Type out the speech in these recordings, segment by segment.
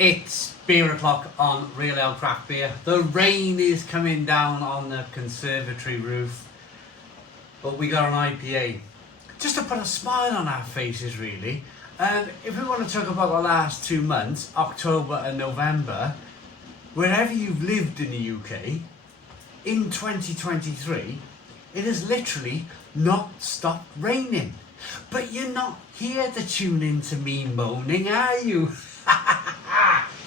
It's beer o'clock on Real Ale Craft Beer. The rain is coming down on the conservatory roof, but we got an IPA just to put a smile on our faces, really. If we want to talk about the last 2 months, October and November, wherever you've lived in the UK, in 2023, it has literally not stopped raining. But you're not here to tune in to me moaning, are you?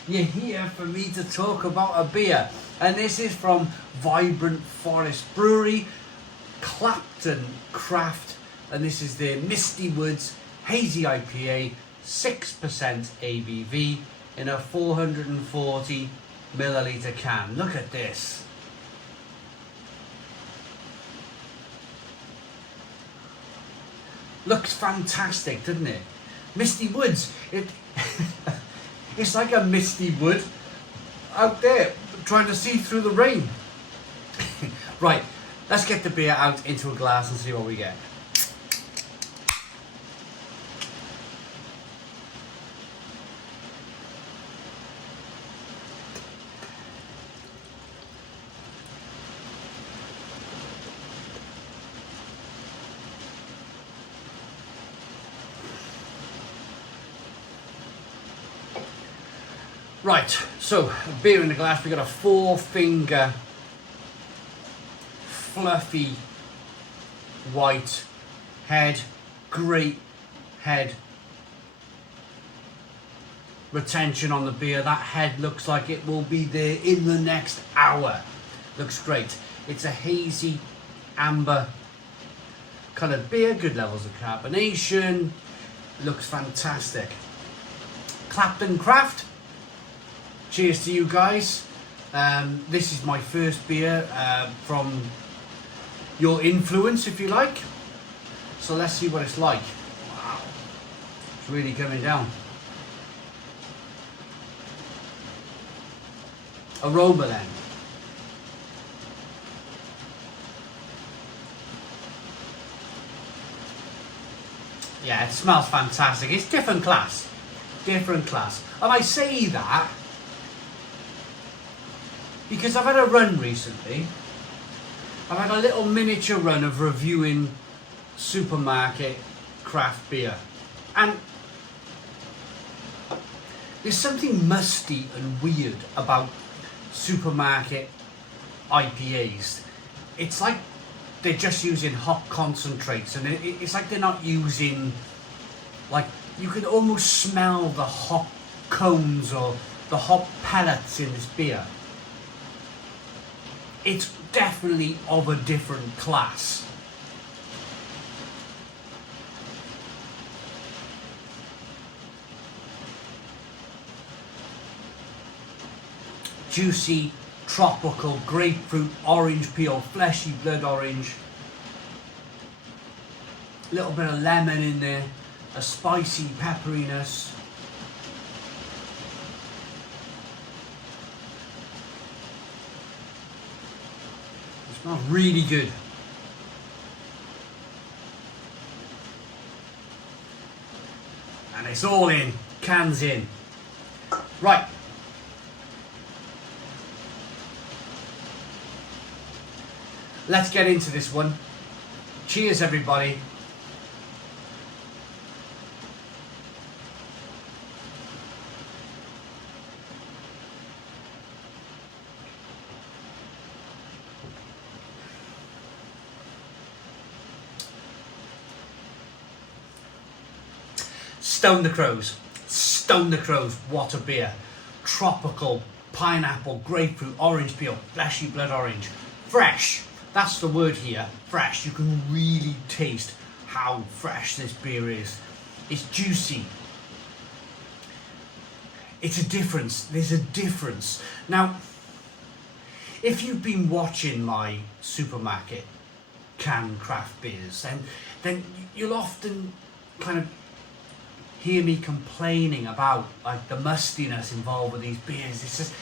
You're here for me to talk about a beer. And this is from Vibrant Forest Brewery, Clapton Craft. And this is the Misty Hazy IPA, 6% ABV in a 440 milliliter can. Look at this. Looks fantastic, doesn't it? Misty Woods. It's like a misty wood out there trying to see through the rain. Right, let's get the beer out into a glass and see what we get. Right, so beer in the glass. We got a 4-finger fluffy white head, great head retention on the beer. That head looks like it will be there in the next hour. Looks great. It's a hazy amber coloured beer, good levels of carbonation, looks fantastic. Clapton Craft. Cheers to you guys. This is my first beer from your influence, if you like. So let's see what it's like. Wow, it's really coming down. Aroma then. Yeah, it smells fantastic. It's different class. Different class. And I say that because I've had a run recently. I've had a little miniature run of reviewing supermarket craft beer. And there's something musty and weird about supermarket IPAs. It's like they're just using hop concentrates, and it's like they're not using, like, you can almost smell the hop cones or the hop pellets in this beer. It's definitely of a different class. Juicy, tropical, grapefruit, orange peel, fleshy blood orange. A little bit of lemon in there, a spicy pepperiness. Smells really good. And it's all in, cans in. Right. Let's get into this one. Cheers, everybody. Stone the Crows. Stone the Crows. What a beer. Tropical, pineapple, grapefruit, orange peel, fleshy blood orange. Fresh. That's the word here. Fresh. You can really taste how fresh this beer is. It's juicy. It's a difference. There's a difference. Now, if you've been watching my supermarket canned craft beers, then you'll often kind of hear me complaining about, like, the mustiness involved with these beers. It's just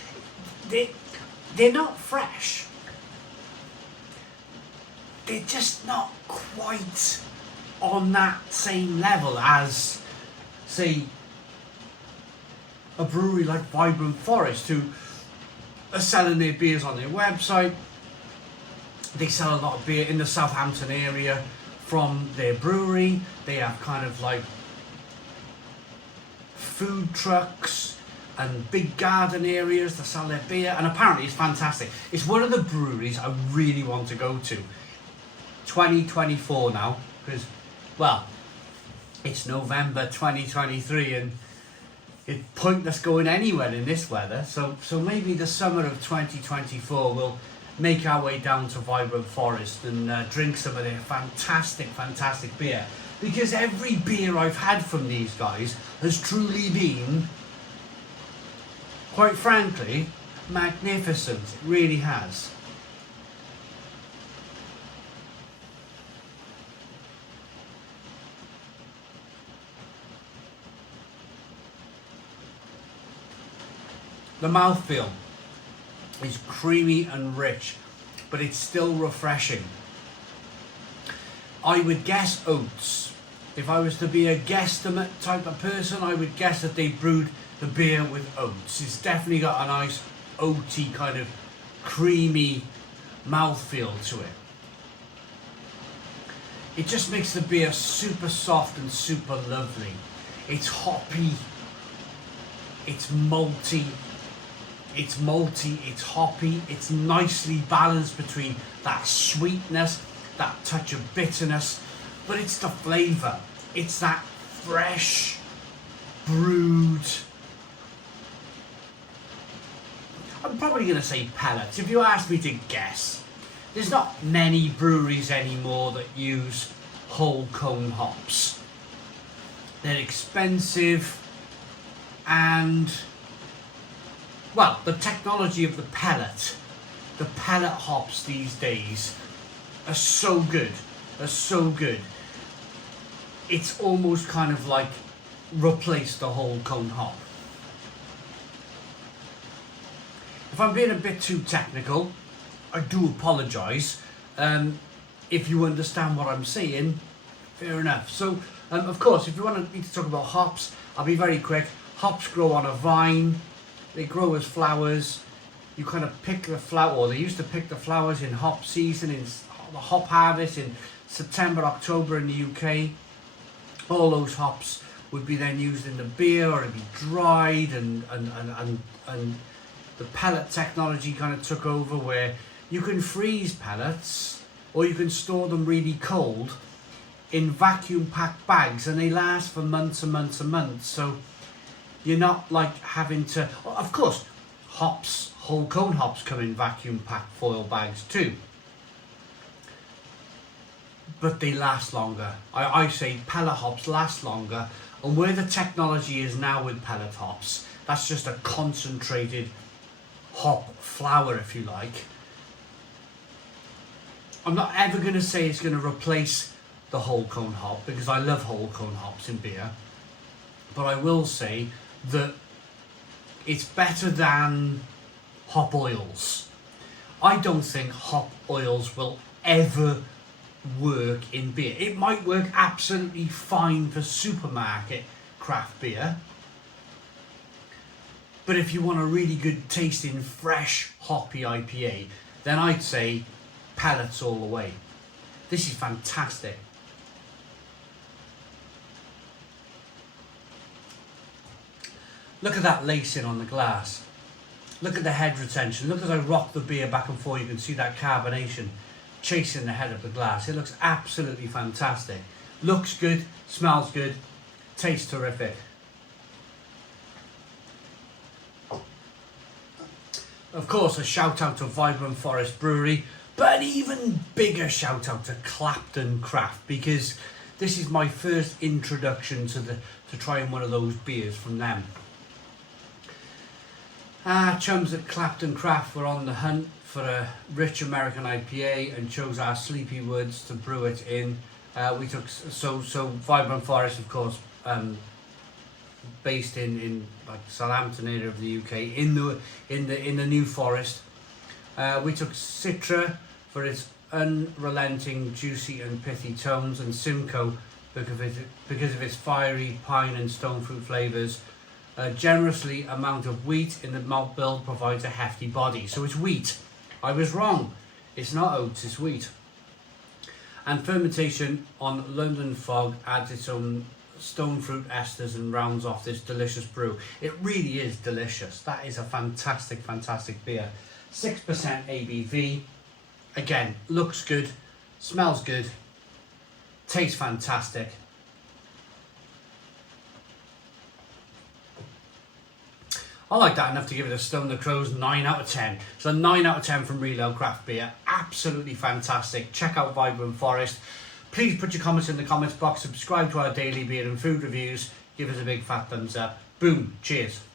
they're not fresh. They're just not quite on that same level as, say, a brewery like Vibrant Forest, who are selling their beers on their website. They sell a lot of beer in the Southampton area from their brewery. They have kind of like food trucks and big garden areas to sell their beer, and apparently it's fantastic. It's one of the breweries I really want to go to. 2024 now, because, well, it's November 2023 and it's pointless going anywhere in this weather, so maybe the summer of 2024 we'll make our way down to Vibrant Forest and drink some of their fantastic beer, because every beer I've had from these guys has truly been, quite frankly, magnificent. It really has. The mouthfeel is creamy and rich, but it's still refreshing. I would guess oats. If I was to be a guesstimate type of person, I would guess that they brewed the beer with oats. It's definitely got a nice oaty kind of creamy mouthfeel to it. It just makes the beer super soft and super lovely. It's hoppy, it's malty, it's hoppy, it's nicely balanced between that sweetness, that touch of bitterness, but it's the flavour. It's that fresh, brewed, I'm probably going to say pellets. If you ask me to guess, there's not many breweries anymore that use whole cone hops. They're expensive, and well, the technology of the pellet hops these days are so good. It's almost kind of like replaced the whole cone hop. If I'm being a bit too technical, I do apologise. If you understand what I'm saying, fair enough. So, of course, if you want me to talk about hops, I'll be very quick. Hops grow on a vine. They grow as flowers. You kind of pick the flower, or they used to pick the flowers in hop season, in the hop harvest in September, October in the UK. All those hops would be then used in the beer, or it'd be dried, and the pellet technology kind of took over, where you can freeze pellets, or you can store them really cold in vacuum packed bags, and they last for months and months and months. So you're not like having to, of course, hops, whole cone hops come in vacuum packed foil bags too, but they last longer. I say pellet hops last longer, and where the technology is now with pellet hops, that's just a concentrated hop flower, if you like. I'm not ever going to say it's going to replace the whole cone hop, because I love whole cone hops in beer, but I will say that it's better than hop oils. I don't think hop oils will ever work in beer. It might work absolutely fine for supermarket craft beer, but if you want a really good tasting, fresh, hoppy IPA, then I'd say pellets all the way. This is fantastic. Look at that lacing on the glass. Look at the head retention. Look as I rock the beer back and forth, you can see that carbonation chasing the head of the glass. It looks absolutely fantastic. Looks good, smells good, tastes terrific. Of course, a shout out to Vibrant Forest Brewery, but an even bigger shout out to Clapton Craft, because this is my first introduction to trying one of those beers from them. Chums at Clapton Craft were on the hunt for a rich American IPA and chose our Sleepy Woods to brew it in. We took so Vibrant Forest, of course, based in like Southampton area of the UK, in the New Forest. We took Citra for its unrelenting, juicy and pithy tones, and Simcoe because of its fiery pine and stone fruit flavours. A generously amount of wheat in the malt bill provides a hefty body. So it's wheat. I was wrong. It's not oats, it's wheat. And fermentation on London fog adds its own stone fruit esters and rounds off this delicious brew. It really is delicious. That is a fantastic, fantastic beer. 6% ABV. Again, looks good, smells good, tastes fantastic. I like that enough to give it a Stone the Crows 9 out of 10. So 9 out of 10 from Real Ale Craft Beer. Absolutely fantastic. Check out Vibrant Forest. Please put your comments in the comments box. Subscribe to our daily beer and food reviews. Give us a big fat thumbs up. Boom. Cheers.